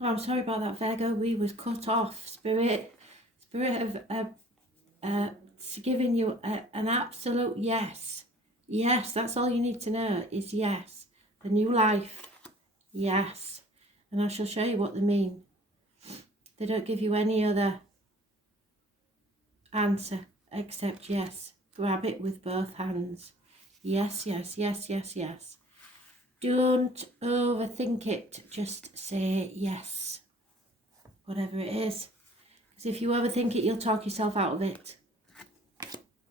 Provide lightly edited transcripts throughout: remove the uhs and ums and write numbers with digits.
Oh, I'm sorry about that, Virgo. We was cut off. Spirit of giving you an absolute yes. Yes, that's all you need to know is yes. The new life, yes. And I shall show you what they mean. They don't give you any other answer except yes. Grab it with both hands. Yes, yes, yes, yes, yes. Don't overthink it. Just say yes. Whatever it is. Because if you overthink it, you'll talk yourself out of it.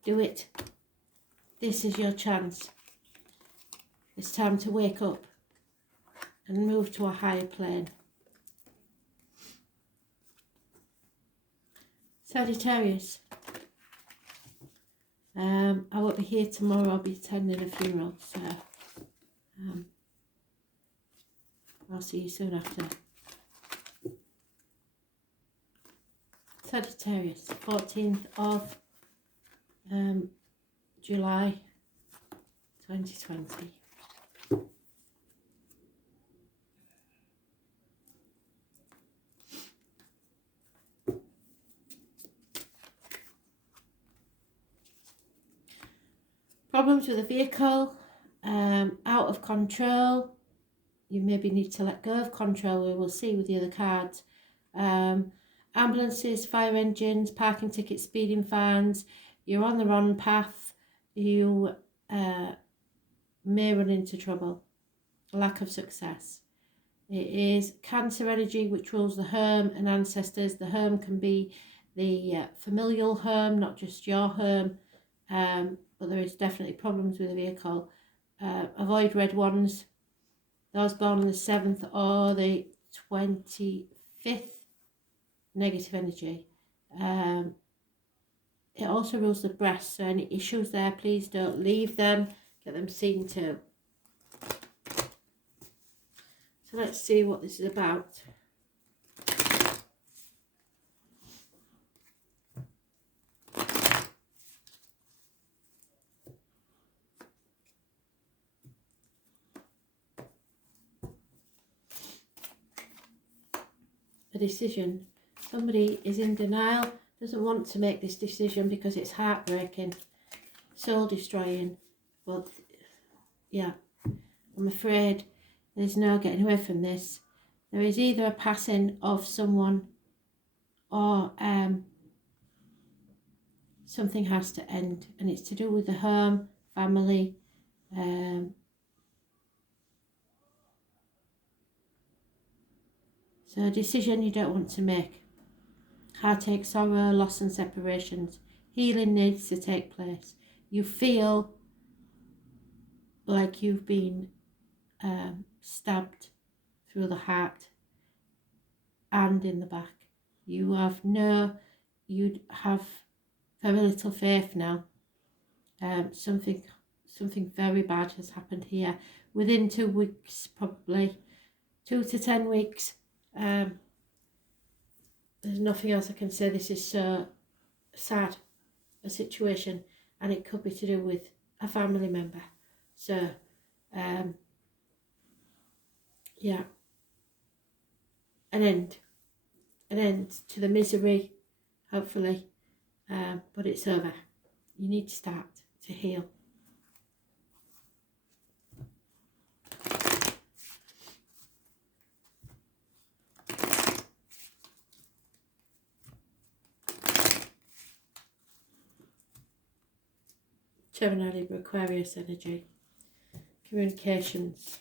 Do it. This is your chance. It's time to wake up and move to a higher plane. Sagittarius. I won't be here tomorrow. I'll be attending a funeral. So I'll see you soon after. Sagittarius, 14th of July 2020. Problems with a vehicle, out of control. You maybe need to let go of control. We will see with the other cards. Ambulances, fire engines, parking tickets, speeding fines. You're on the wrong path. You may run into trouble. Lack of success. It is Cancer energy which rules the home and ancestors. The home can be the familial home, not just your home. But there is definitely problems with the vehicle. Avoid red ones. Those born on the 7th or the 25th, negative energy. It also rules the breast, so any issues there, please don't leave them. Get them seen too. So let's see what this is about. A decision. Somebody is in denial, doesn't want to make this decision because it's heartbreaking, soul destroying. But yeah, I'm afraid there's no getting away from this. There is either a passing of someone or something has to end, and it's to do with the home, family. So a decision you don't want to make. Heartache, sorrow, loss and separations. Healing needs to take place. You feel like you've been stabbed through the heart and in the back. You'd have very little faith now. Something very bad has happened here. Within 2 weeks, probably 2 to 10 weeks. There's nothing else I can say. This is so sad, a situation, and it could be to do with a family member. So, yeah, an end to the misery, hopefully, but it's over. You need to start to heal. Gemini, Libra, Aquarius energy, communications,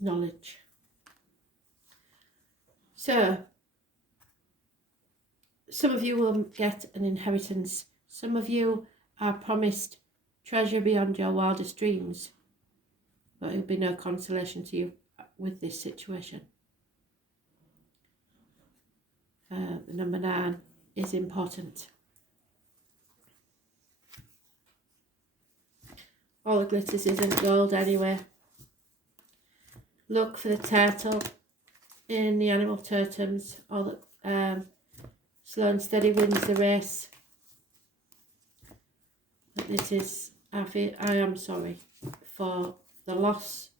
knowledge. So, some of you will get an inheritance. Some of you are promised treasure beyond your wildest dreams, but it will be no consolation to you with this situation. The number 9 is important. All the glitters isn't gold anyway. Look for the turtle in the animal totems. All the slow and steady wins the race. But this is, I am sorry for the loss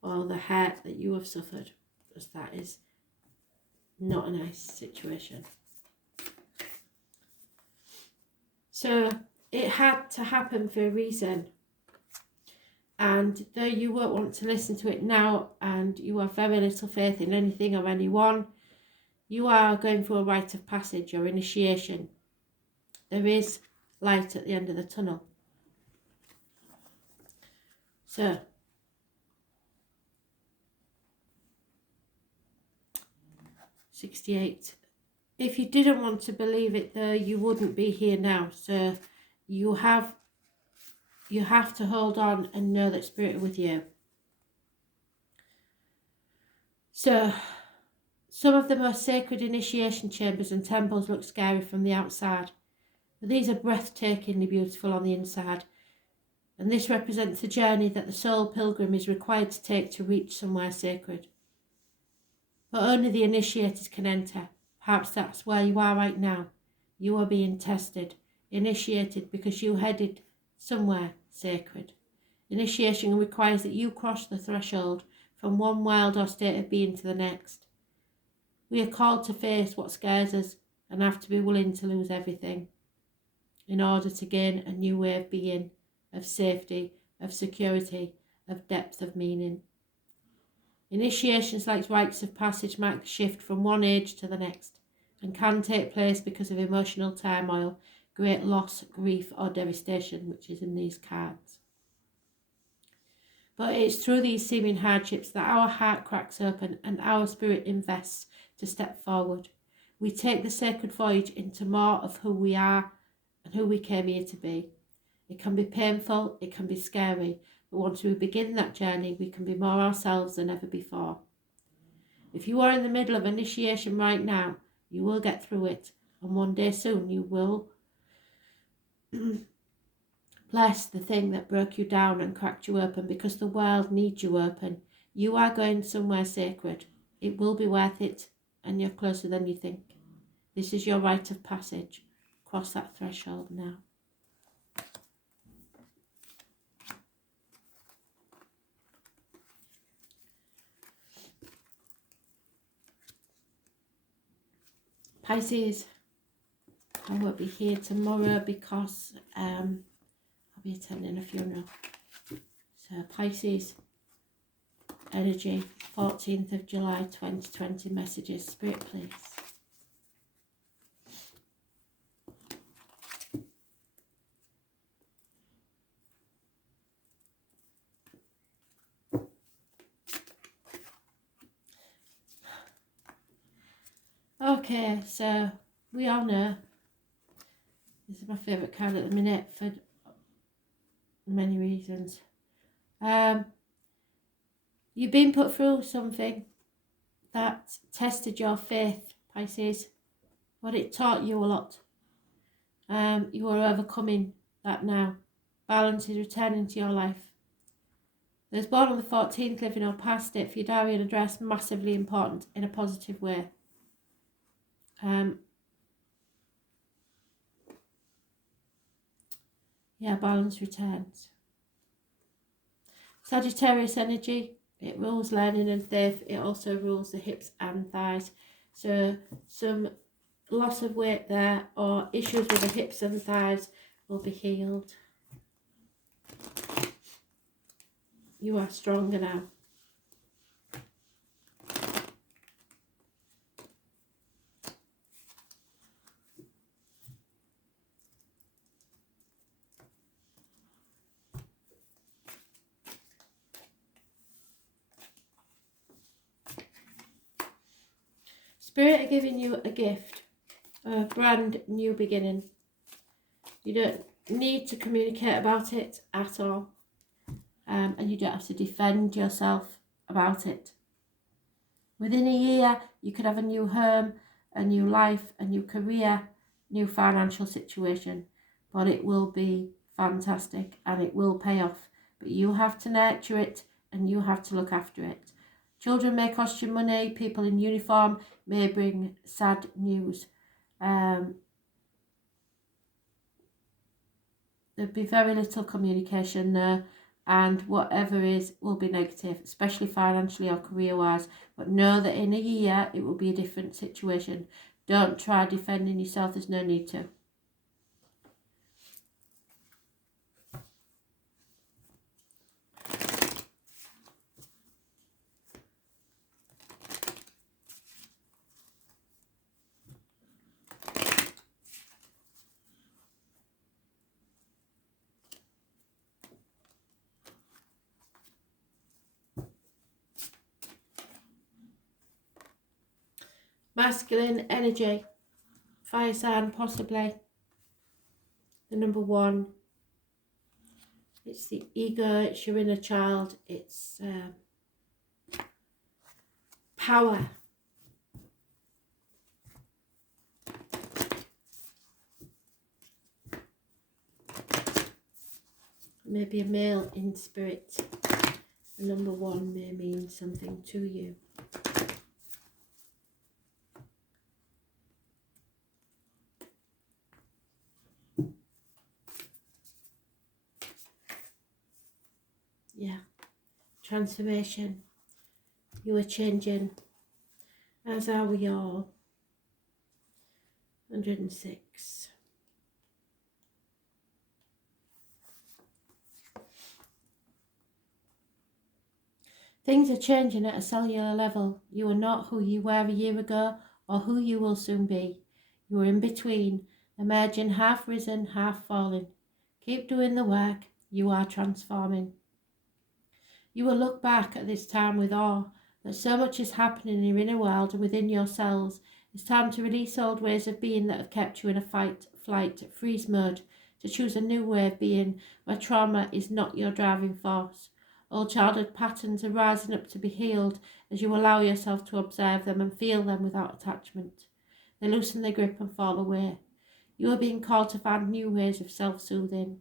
or the hurt that you have suffered, because that is Not a nice situation. So it had to happen for a reason. And though you won't want to listen to it now, and you have very little faith in anything or anyone, you are going through a rite of passage or initiation. There is light at the end of the tunnel. So, $68. If you didn't want to believe it though, you wouldn't be here now. So you have to hold on and know that Spirit is with you. So some of the most sacred initiation chambers and temples look scary from the outside, but these are breathtakingly beautiful on the inside. And this represents the journey that the soul pilgrim is required to take to reach somewhere sacred. But only the initiated can enter. Perhaps that's where you are right now. You are being tested, initiated because you headed somewhere sacred. Initiation requires that you cross the threshold from one wild or state of being to the next. We are called to face what scares us and have to be willing to lose everything in order to gain a new way of being, of safety, of security, of depth of meaning. Initiations like rites of passage mark the shift from one age to the next and can take place because of emotional turmoil, great loss, grief or devastation, which is in these cards. But it's through these seeming hardships that our heart cracks open and our spirit invests to step forward. We take the sacred voyage into more of who we are and who we came here to be. It can be painful, it can be scary, but once we begin that journey, we can be more ourselves than ever before. If you are in the middle of initiation right now, you will get through it, and one day soon you will bless the thing that broke you down and cracked you open, because the world needs you open. You are going somewhere sacred. It will be worth it, and you're closer than you think. This is your rite of passage. Cross that threshold now. Pisces, I won't be here tomorrow because I'll be attending a funeral. So Pisces, energy, 14th of July 2020, messages, Spirit please. Okay, so we all know, this is my favourite card at the minute for many reasons. You've been put through something that tested your faith, Pisces, but it taught you a lot. You are overcoming that now. Balance is returning to your life. Those born on the 14th, living or past it, for your diary and address, massively important in a positive way. Yeah, balance returns. Sagittarius energy, it rules learning and faith. It also rules the hips and thighs. So some loss of weight there or issues with the hips and thighs will be healed. You are stronger now. Spirit are giving you a gift, a brand new beginning. You don't need to communicate about it at all. And you don't have to defend yourself about it. Within a year, you could have a new home, a new life, a new career, new financial situation. But it will be fantastic and it will pay off. But you have to nurture it and you have to look after it. Children may cost you money. People in uniform may bring sad news. There'd be very little communication there. and whatever is will be negative, especially financially or career-wise. But know that in a year it will be a different situation. Don't try defending yourself, there's no need to. Masculine energy, fire sign possibly. The number 1. It's the ego, it's your inner child, it's power. Maybe a male in spirit. The number 1 may mean something to you. Yeah, transformation. You are changing, as are we all. 106. Things are changing at a cellular level. You are not who you were a year ago or who you will soon be. You are in between, emerging half risen, half fallen. Keep doing the work. You are transforming. You will look back at this time with awe that so much is happening in your inner world and within your cells. It's time to release old ways of being that have kept you in a fight, flight, freeze mode, to choose a new way of being where trauma is not your driving force. Old childhood patterns are rising up to be healed as you allow yourself to observe them and feel them without attachment. They loosen their grip and fall away. You are being called to find new ways of self-soothing.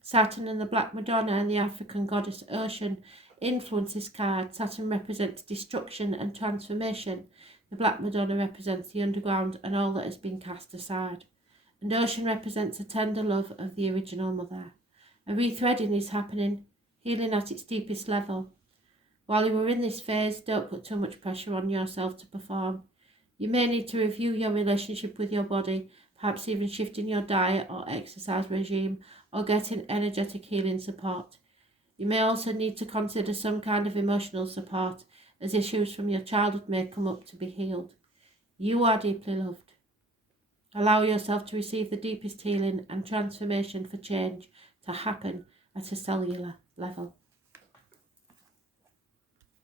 Saturn and the Black Madonna and the African goddess Ocean influence this card. Saturn represents destruction and transformation. The Black Madonna represents the underground and all that has been cast aside. And Ocean represents the tender love of the original mother. A rethreading is happening, healing at its deepest level. While you are in this phase, don't put too much pressure on yourself to perform. You may need to review your relationship with your body, perhaps even shifting your diet or exercise regime, or getting energetic healing support. You may also need to consider some kind of emotional support, as issues from your childhood may come up to be healed. You are deeply loved. Allow yourself to receive the deepest healing and transformation for change to happen at a cellular level.